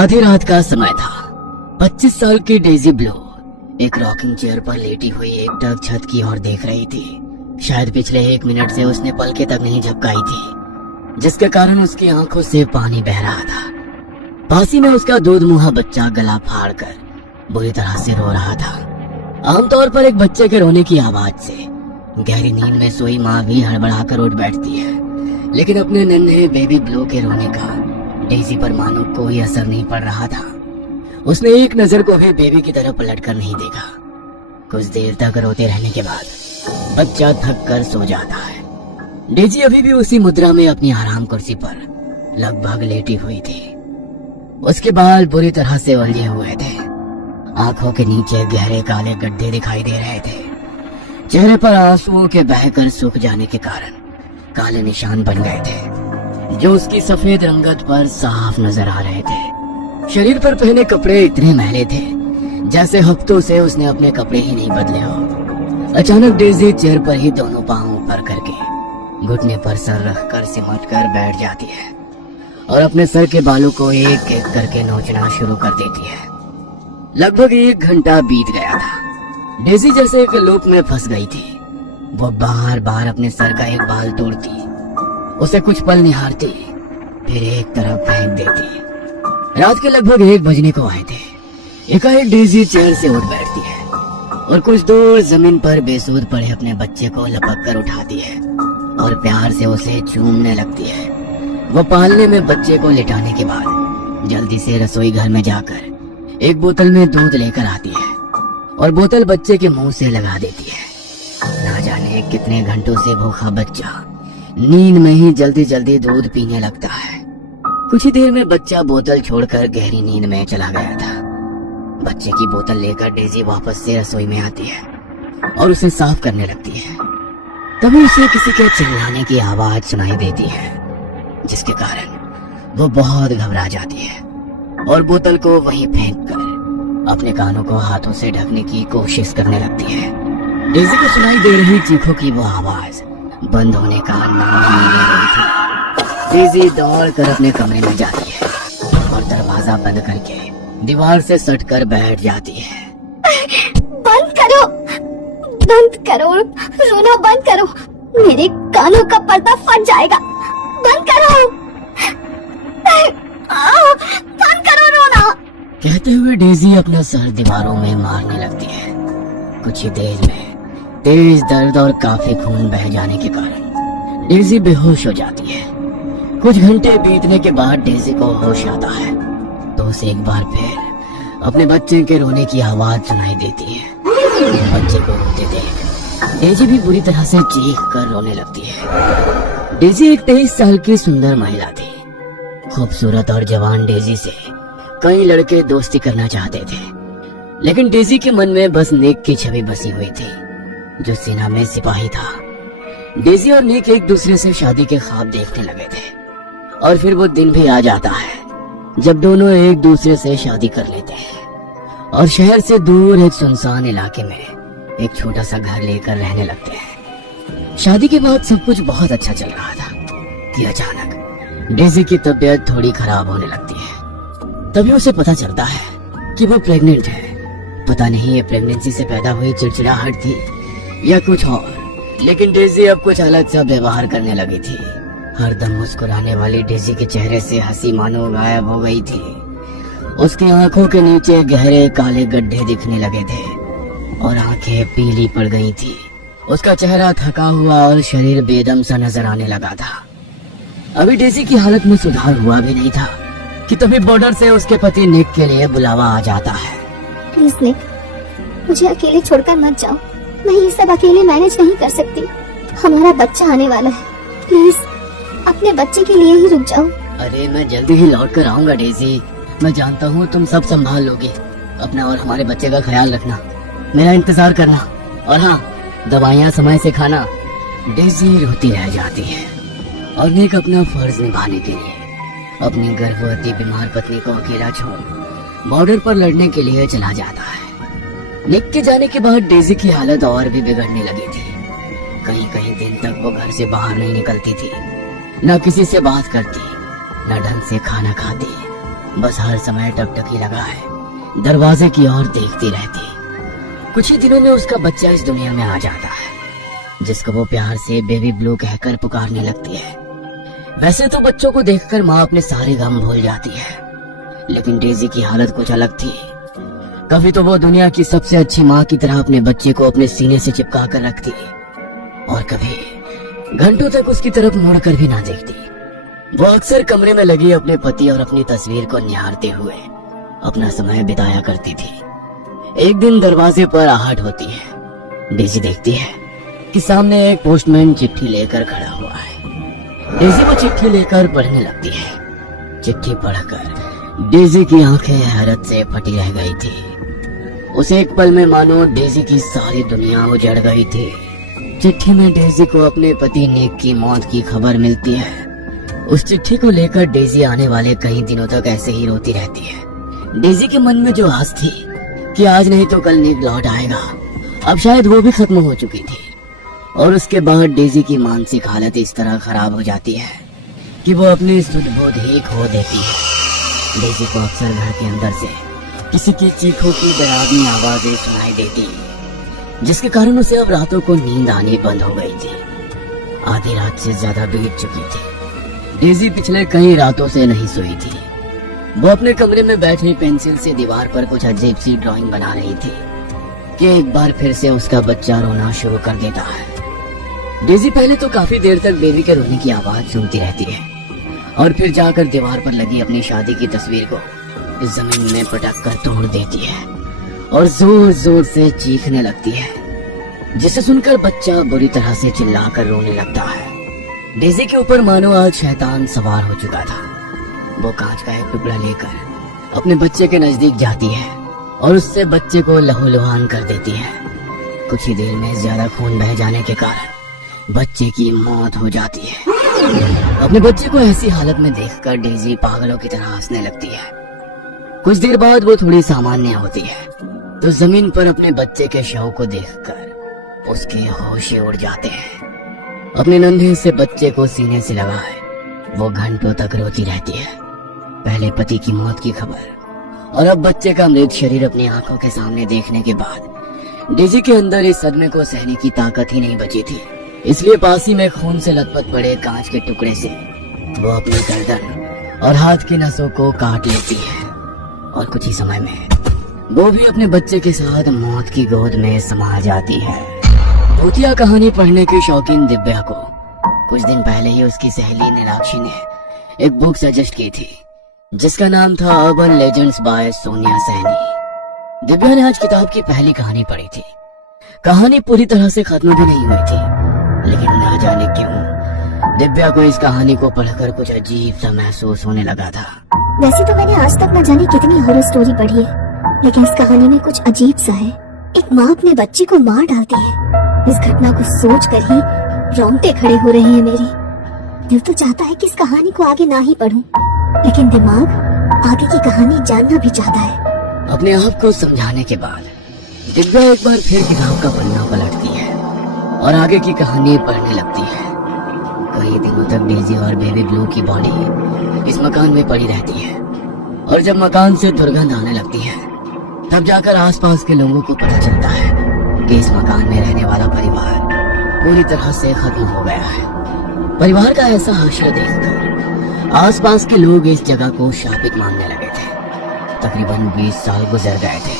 आधी रात का समय था। 25 साल की डेजी ब्लो एक रॉकिंग चेयर पर लेटी हुई एकटक छत की ओर देख रही थी। शायद पिछले 1 मिनट से उसने पलके तक नहीं झपकाई थी, जिसके कारण उसकी आंखों से पानी बह रहा था। पास ही में उसका दूध मुहा बच्चा गला फाड़ कर बुरी तरह से रो रहा था। आमतौर पर एक बच्चे के रोने की आवाज से गहरी नींद में सोई माँ भी हड़बड़ाकर उठ बैठती है, लेकिन अपने नन्हे बेबी ब्लो के रोने का डेजी पर मानो कोई असर नहीं पड़ रहा था। उसने एक नजर को भी बेबी की तरफ पलट कर नहीं देखा। कुछ देर तक रोते रहने के बाद बच्चा थक कर सो जाता है। डेजी अभी भी उसी मुद्रा में अपनी आराम कुर्सी पर लगभग लेटी हुई थी। उसके बाल बुरी तरह से उलझे हुए थे। आंखों के नीचे गहरे काले गड्ढे दिखाई दे रहे थे। चेहरे पर आंसुओं के बहकर सूख जाने के कारण काले निशान बन गए थे, जो उसकी सफेद रंगत पर साफ नजर आ रहे थे। शरीर पर पहने कपड़े इतने मैले थे जैसे हफ्तों से उसने अपने कपड़े ही नहीं बदले हो। अचानक डेजी चेयर पर ही दोनों पांव ऊपर करके घुटने पर सर रखकर सिमट कर बैठ जाती है और अपने सर के बालों को एक एक करके नोचना शुरू कर देती है। लगभग 1 घंटा बीत गया था। डेजी जैसे एक लूप में फंस गई थी। वो बार बार अपने सर का एक बाल तोड़ती, उसे कुछ पल निहारती, फिर एक तरफ फेंक देती। रात के लगभग 1 बजने को आए थे। एकाएक डेजी चेयर से उठ बैठती है और कुछ दूर जमीन पर बेसुध पड़े अपने बच्चे को लपक कर उठाती है और प्यार से उसे चूमने लगती है। वो पालने में बच्चे को लिटाने के बाद जल्दी से रसोई घर में जाकर एक बोतल में दूध लेकर आती है और बोतल बच्चे के मुंह से लगा देती है। ना जाने कितने घंटों से भूखा बच्चा नींद में ही जल्दी जल्दी दूध पीने लगता है। कुछ ही देर में बच्चा बोतल छोड़कर गहरी नींद में चला गया था। बच्चे की बोतल लेकर डेजी वापस से रसोई में आती है और उसे साफ करने लगती है। तभी उसे किसी के चिल्लाने की आवाज सुनाई देती है, जिसके कारण वो बहुत घबरा जाती है और बोतल को वहीं फेंक कर अपने कानों को हाथों से ढकने की कोशिश करने लगती है। डेजी को सुनाई दे रही चीखों की वो आवाज बंद होने का नाम नहीं ले रही थी। डेजी दौड़ कर अपने कमरे में जाती है और दरवाजा बंद करके दीवार से सट कर बैठ जाती है। बंद करो, रोना बंद करो, मेरे कानों का पर्दा फट जाएगा। बंद करो, बंद करो रोना। कहते हुए डेजी अपना सर दीवारों में मारने लगती है। कुछ ही देर में तेज दर्द और काफी खून बह जाने के कारण डेजी बेहोश हो जाती है। कुछ घंटे बीतने के बाद डेजी को होश आता है तो उसे एक बार फिर अपने बच्चे के रोने की आवाज सुनाई देती है। बच्चे को रोते देख डेजी भी बुरी तरह से चीख कर रोने लगती है। डेजी एक 23 साल की सुंदर महिला थी। खूबसूरत और जवान डेजी से कई लड़के दोस्ती करना चाहते थे, लेकिन डेजी के मन में बस निक की छवि बसी हुई थी, जो सेना में सिपाही था। डेजी और निक एक दूसरे से शादी के ख्वाब देखने लगे थे और फिर वो दिन भी आ जाता है जब दोनों एक दूसरे से शादी कर लेते हैं और शहर से दूर एक सुनसान इलाके में एक छोटा सा घर लेकर रहने लगते हैं। शादी के बाद सब कुछ बहुत अच्छा चल रहा था कि अचानक डेजी की तबीयत थोड़ी खराब होने लगती है। तभी उसे पता चलता है कि वो प्रेग्नेंट है। पता नहीं ये प्रेगनेंसी से पैदा हुई चिड़चिड़ाहट थी या कुछ और, लेकिन डेजी अब कुछ अलग सा व्यवहार करने लगी थी। हरदम मुस्कुराने वाली डेजी के चेहरे से हंसी मानो गायब हो गई थी। उसकी आंखों के नीचे गहरे काले गड्ढे दिखने लगे थे और आंखें पीली पड़ गई थी। उसका चेहरा थका हुआ और शरीर बेदम सा नजर आने लगा था। अभी डेजी की हालत में सुधार हुआ भी नहीं था कि तभी बॉर्डर से उसके पति निक के लिए बुलावा आ जाता है। प्लीज निक, मुझे अकेले छोड़कर मत जाओ। मैं ये सब अकेले मैनेज नहीं कर सकती। हमारा बच्चा आने वाला है। प्लीज अपने बच्चे के लिए ही रुक जाओ। अरे मैं जल्दी ही लौट कर आऊंगा डेजी। मैं जानता हूँ तुम सब संभाल लोगे। अपना और हमारे बच्चे का ख्याल रखना, मेरा इंतजार करना और हाँ, दवाइयाँ समय से खाना। डेजी रोती रह जाती है और निक अपना फर्ज निभाने के लिए अपनी गर्भवती बीमार पत्नी को अकेला छोड़ बॉर्डर पर लड़ने के लिए चला जाता है। निक के जाने के बाद डेजी की हालत और भी बिगड़ने लगी थी। कई कई दिन तक वो घर से बाहर नहीं निकलती थी, न किसी से बात करती, न ढंग से खाना खाती। बस हर समय टकटकी लगा है, दरवाजे की ओर देखती रहती। कुछ ही दिनों में उसका बच्चा इस दुनिया में आ जाता है, जिसको वो प्यार से बेबी ब्लू कहकर पुकारने लगती है। वैसे तो बच्चों को देखकर माँ अपने सारे गम भूल जाती है, लेकिन डेजी की हालत कुछ अलग थी। कभी तो वो दुनिया की सबसे अच्छी माँ की तरह अपने बच्चे को अपने सीने से चिपका कर रखती, और कभी घंटों तक उसकी तरफ मुड़कर भी ना देखती। वो अक्सर कमरे में लगी अपने पति और अपनी तस्वीर को निहारते हुए अपना समय बिताया करती थी। एक दिन दरवाजे पर आहट होती है। डेजी देखती है कि सामने एक पोस्टमैन चिट्ठी लेकर खड़ा हुआ है। डेजी वो चिट्ठी लेकर पढ़ने लगती है। चिट्ठी पढ़कर डेजी की आंखें हैरत से फटी रह गई थी। उस एक पल में मानो डेजी की सारी दुनिया उजड़ गई थी। चिट्ठी में डेजी को अपने पति निक की मौत की खबर मिलती है। उस चिट्ठी को लेकर डेजी आने वाले कई दिनों तक ऐसे ही रोती रहती है। डेजी के मन में जो आस थी कि आज नहीं तो कल निक लौट आएगा, अब शायद वो भी खत्म हो चुकी थी। और उसके बाद डेजी की मानसिक हालत इस तरह खराब हो जाती है कि वो अपनी सुध बुध ही खो देती है। डेजी को अक्सर घर के अंदर से किसी की चीखों की डरावनी आवाजें सुनाई देती, जिसके कारण उसे अब रातों को नींद आनी बंद हो गई थी। आधी रात से ज्यादा बीत चुकी थी। डेजी पिछले कई रातों से नहीं सोई थी। वो अपने कमरे में बैठी पेंसिल से दीवार पर कुछ अजीब सी ड्राइंग बना रही थी कि एक बार फिर से उसका बच्चा रोना शुरू कर देता है। डेजी पहले तो काफी देर तक बेबी के रोने की आवाज सुनती रहती है, और फिर जाकर दीवार पर लगी अपनी शादी की तस्वीर को जमीन में पटक कर तोड़ देती है और जोर जोर से चीखने लगती है, जिसे सुनकर बच्चा बुरी तरह से चिल्लाकर रोने लगता है। डेजी के ऊपर मानो आज शैतान सवार हो चुका था। वो कांच का एक टुकड़ा लेकर अपने बच्चे के नजदीक जाती है और उससे बच्चे को लहूलुहान कर देती है। कुछ ही देर में ज्यादा खून बह जाने के कारण बच्चे की मौत हो जाती है। अपने बच्चे को ऐसी हालत में देखकर डेजी पागलों की तरह हंसने लगती है। कुछ देर बाद वो थोड़ी सामान्य होती है तो जमीन पर अपने बच्चे के शव को देखकर उसके होश उड़ जाते हैं। अपने नन्हे से बच्चे को सीने से लगाए वो घंटों तक रोती रहती है। पहले पति की मौत की खबर और अब बच्चे का मृत शरीर अपनी आंखों के सामने देखने के बाद डेजी के अंदर इस सदमे को सहने की ताकत ही नहीं बची थी। इसलिए पास ही में खून से लथपथ पड़े कांच के टुकड़े से वो अपनी गर्दन और हाथ की नसों को काट लेती है, और कुछ ही समय में वो भी अपने बच्चे के साथ मौत की गोद में समा जाती है। भूतिया कहानी पढ़ने की शौकीन दिव्या को कुछ दिन पहले ही उसकी सहेली नीलाक्षी ने एक बुक सजेस्ट की थी, जिसका नाम था urban legends by Sonia Saini. Divya ने आज किताब की पहली कहानी पढ़ी थी। कहानी पूरी तरह से खत्म भी नहीं हुई थी, लेकिन ना जाने क्यों दिव्या को इस कहानी को पढ़कर कुछ अजीब सा महसूस होने लगा था। वैसे तो मैंने आज तक न जाने कितनी हॉरर स्टोरी पढ़ी है, लेकिन इस कहानी में कुछ अजीब सा है। एक माँ अपने बच्चे को मार डालती है। इस घटना को सोचकर ही रोंगटे खड़े हो रहे हैं मेरे। दिल तो चाहता है कि इस कहानी को आगे ना ही पढूं, लेकिन दिमाग आगे की कहानी जानना भी चाहता है। अपने आप को समझाने के बाद दिव्या एक बार फिर किताब का पन्ना पलटती है और आगे की कहानी पढ़ने लगती है। कई दिनों तक डेजी और बेबी ब्लू की बॉडी इस मकान में पड़ी रहती है, और जब मकान से दुर्गंध आने लगती है तब जाकर आसपास के लोगों को पता चलता है कि इस मकान में रहने वाला परिवार पूरी तरह से खत्म हो गया है। परिवार का ऐसा हाशिया देखकर आसपास के लोग इस जगह को शापित मानने लगे थे। तकरीबन 20 साल गुजर गए थे,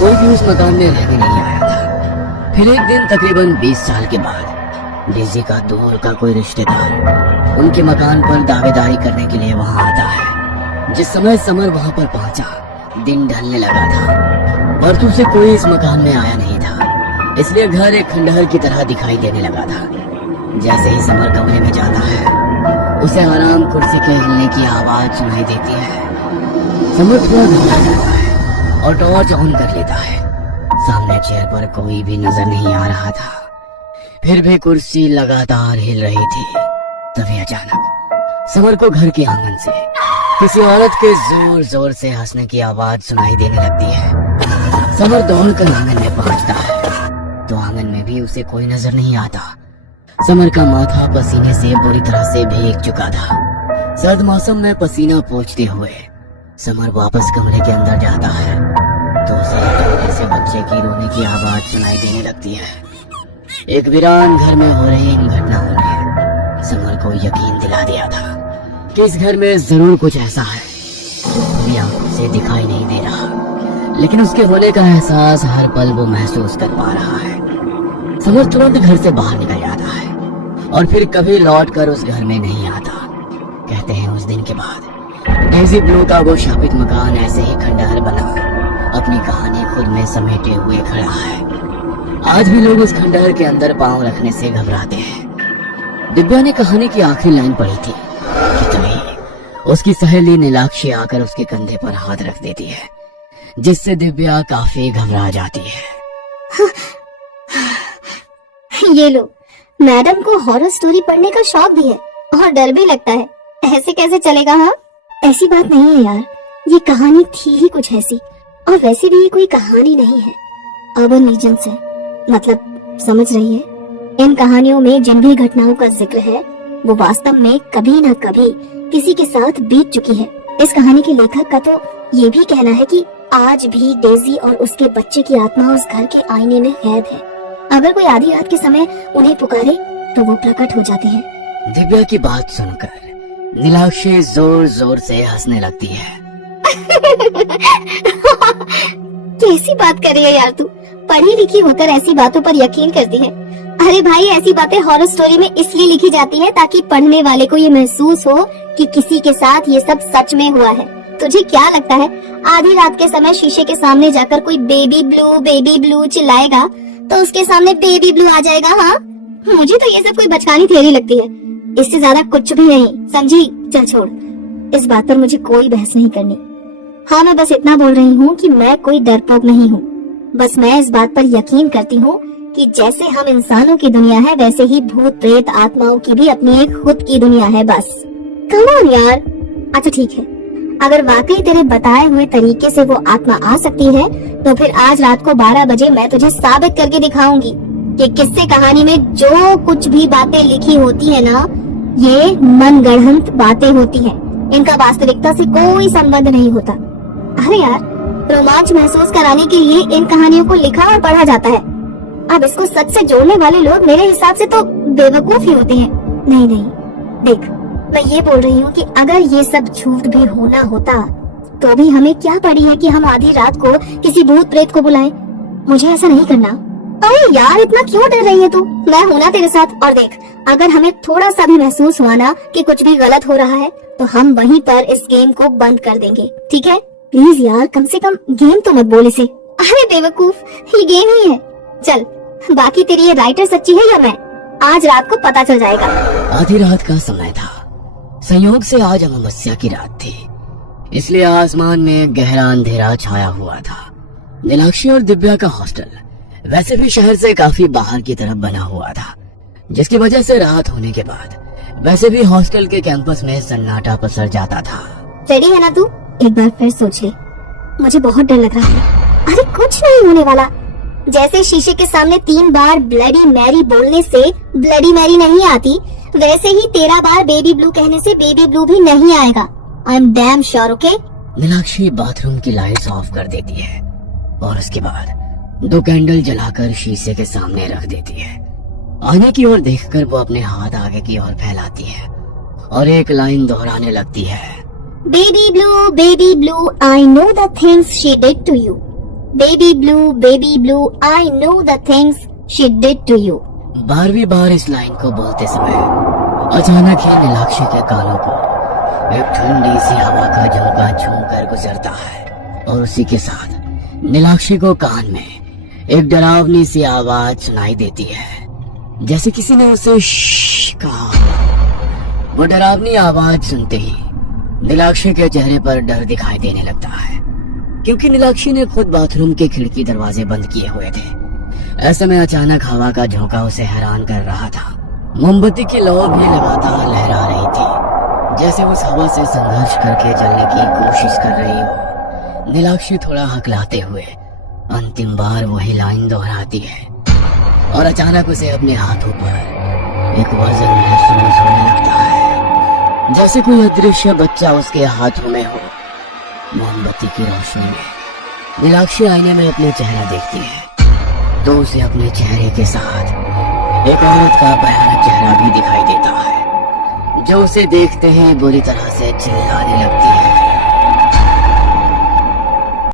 कोई भी उस मकान में रहने नहीं आया था। फिर एक दिन तकरीबन 20 साल के बाद डेजी का दूर का कोई रिश्तेदार उनके मकान पर दावेदारी करने के लिए वहां आता है। जिस समय समर वहां पर पहुंचा, दिन ढलने लगा था। बरसों से कोई इस मकान में आया नहीं था, इसलिए घर एक खंडहर की तरह दिखाई देने लगा था। जैसे ही समर कमरे में जाता है, उसे आराम कुर्सी के हिलने की आवाज सुनाई देती है। समर थोड़ा घबरा जाता है और टॉर्च ऑन कर लेता है। सामने चेयर पर कोई भी नजर नहीं आ रहा था, फिर भी कुर्सी लगातार हिल रही थी। तभी अचानक समर को घर के आंगन से किसी औरत के जोर जोर से हंसने की आवाज सुनाई देने लगती है। समर दौड़कर आंगन में पहुंचता है तो आंगन में भी उसे कोई नजर नहीं आता। समर का माथा पसीने से बुरी तरह से भीग चुका था। सर्द मौसम में पसीना पोंछते हुए समर वापस कमरे के अंदर जाता है तो उसे एक छोटे से बच्चे की रोने की आवाज सुनाई देने लगती है। एक वीरान घर में हो रही इन घटनाओं ने समर को यकीन दिला दिया था कि इस घर में जरूर कुछ ऐसा है जो खुली आंखों से दिखाई नहीं दे रहा, लेकिन उसके होने का एहसास हर पल वो महसूस कर पा रहा है। समर तुरंत घर से बाहर निकल जाता है और फिर कभी लौट कर उस घर में नहीं आता। कहते हैं उस दिन के बाद डेजी ब्लू का वो शापित मकान ऐसे ही खंडहर बना अपनी कहानी खुद में समेटे हुए खड़ा है। आज भी लोग उस खंडहर के अंदर पांव रखने से घबराते हैं। दिव्या ने कहानी की आखिरी लाइन पढ़ी थी कि तभी उसकी सहेली नीलाक्षी आकर उसके कंधे पर हाथ रख देती है, जिससे दिव्या काफी घबरा जाती है। ये लो, मैडम को हॉरर स्टोरी पढ़ने का शौक भी है और डर भी लगता है। ऐसे कैसे चलेगा? हाँ, ऐसी बात नहीं है यार, ये कहानी थी ही कुछ ऐसी, और वैसे भी ये कोई कहानी नहीं है, अर्बन लीजेंड है। मतलब समझ रही है, इन कहानियों में जिन भी घटनाओं का जिक्र है वो वास्तव में कभी न कभी किसी के साथ बीत चुकी है। इस कहानी के लेखक का तो ये भी कहना है कि आज भी डेजी और उसके बच्चे की आत्मा उस घर के आईने में कैद है। अगर कोई आधी रात के समय उन्हें पुकारे तो वो प्रकट हो जाते हैं। दिव्या की बात सुनकर नीलाक्षी जोर जोर से हंसने लगती है। कैसी बात कर रही है यार तू? पढ़ी लिखी होकर ऐसी बातों पर यकीन करती है? अरे भाई, ऐसी बातें हॉरर स्टोरी में इसलिए लिखी जाती है ताकि पढ़ने वाले को ये महसूस हो कि किसी के साथ ये सब सच में हुआ है। तुझे क्या लगता है आधी रात के समय शीशे के सामने जाकर कोई बेबी ब्लू चिल्लाएगा तो उसके सामने बेबी ब्लू आ जाएगा? हाँ, मुझे तो ये सब कोई बचकानी थ्योरी लगती है, इससे ज्यादा कुछ भी नहीं, समझी? चल छोड़, इस बात पर मुझे कोई बहस नहीं करनी। हाँ, मैं बस इतना बोल रही हूँ कि मैं कोई डरपोक नहीं हूँ। बस मैं इस बात पर यकीन करती हूँ कि जैसे हम इंसानों की दुनिया है वैसे ही भूत प्रेत आत्माओं की भी अपनी एक खुद की दुनिया है। बस कम ऑन यार। अच्छा ठीक है, अगर वाकई तेरे बताए हुए तरीके से वो आत्मा आ सकती है तो फिर आज रात को 12 बजे मैं तुझे साबित करके दिखाऊंगी कि किस्से कहानी में जो कुछ भी बातें लिखी होती है ना, ये मनगढ़ंत बातें होती हैं। इनका वास्तविकता से कोई संबंध नहीं होता। अरे यार, रोमांच महसूस कराने के लिए इन कहानियों को लिखा और पढ़ा जाता है। अब इसको सच से जोड़ने वाले लोग मेरे हिसाब से तो बेवकूफ ही होते हैं। नहीं नहीं, देख, मैं ये बोल रही हूँ कि अगर ये सब झूठ भी होना होता तो भी हमें क्या पड़ी है कि हम आधी रात को किसी भूत प्रेत को बुलाएं। मुझे ऐसा नहीं करना। अरे यार, इतना क्यों डर रही है तू? मैं हूं ना तेरे साथ। और देख, अगर हमें थोड़ा सा भी महसूस हुआ ना कि कुछ भी गलत हो रहा है तो हम वहीं पर इस गेम को बंद कर देंगे, ठीक है? प्लीज यार, कम से कम गेम तो मत बोल इसे। अरे बेवकूफ, ये गेम ही है। चल, बाकी तेरी ये राइटर सच्ची है या मैं, आज रात को पता चल जाएगा। आधी रात का समय था। संयोग से आज अमावस्या की रात थी, इसलिए आसमान में गहरा अंधेरा छाया हुआ था। नीलाक्षी और दिव्या का हॉस्टल वैसे भी शहर से काफी बाहर की तरफ बना हुआ था, जिसकी वजह से रात होने के बाद वैसे भी हॉस्टल के कैंपस में सन्नाटा पसर जाता था। रेडी है ना तू? एक बार फिर सोच ले, मुझे बहुत डर लग रहा है। अरे कुछ नहीं होने वाला। जैसे शीशे के सामने 3 बार ब्लडी मैरी बोलने से ब्लडी मैरी नहीं आती, वैसे ही 13 बार बेबी ब्लू कहने से बेबी ब्लू भी नहीं आएगा। I am damn sure, okay? Neelakshi bathroom की लाइट्स ऑफ कर देती है और उसके बाद 2 कैंडल जलाकर शीशे के सामने रख देती है। आईने की ओर देखकर वो अपने हाथ आगे की ओर फैलाती है और एक लाइन दोहराने लगती है, baby blue, I know the things she did to you. Baby blue, I know the things she did to you. 12वीं बार इस लाइन को बोलते समय अचानक ही नीलाक्षी के कानों को एक ठंडी सी हवा का झोंका छूकर गुजरता है और उसी के साथ नीलाक्षी को कान में एक डरावनी सी आवाज सुनाई देती है, जैसे किसी ने उसे श्श कहा। वो डरावनी आवाज सुनते ही नीलाक्षी के चेहरे पर डर दिखाई देने लगता है, क्योंकि नीलाक्षी ने खुद बाथरूम के खिड़की दरवाजे बंद किए हुए थे। ऐसे में अचानक हवा का झोंका उसे हैरान कर रहा था। मोमबत्ती की लौ भी लगातार लहरा रही थी, जैसे उस हवा से संघर्ष करके जलने की कोशिश कर रही हो। नीलाक्षी थोड़ा हकलाते हुए अंतिम बार वही लाइन दोहराती है और अचानक उसे अपने हाथों पर एक वजन महसूस होने लगता है, जैसे कोई अदृश्य बच्चा उसके हाथों में हो। मोमबत्ती की रोशनी में नीलाक्षी आईने में अपने चेहरा देखती है तो उसे अपने चेहरे के साथ एक औरत का भयानक चेहरा भी दिखाई देता है, जो उसे देखते ही बुरी तरह से चिल्लाने लगती है।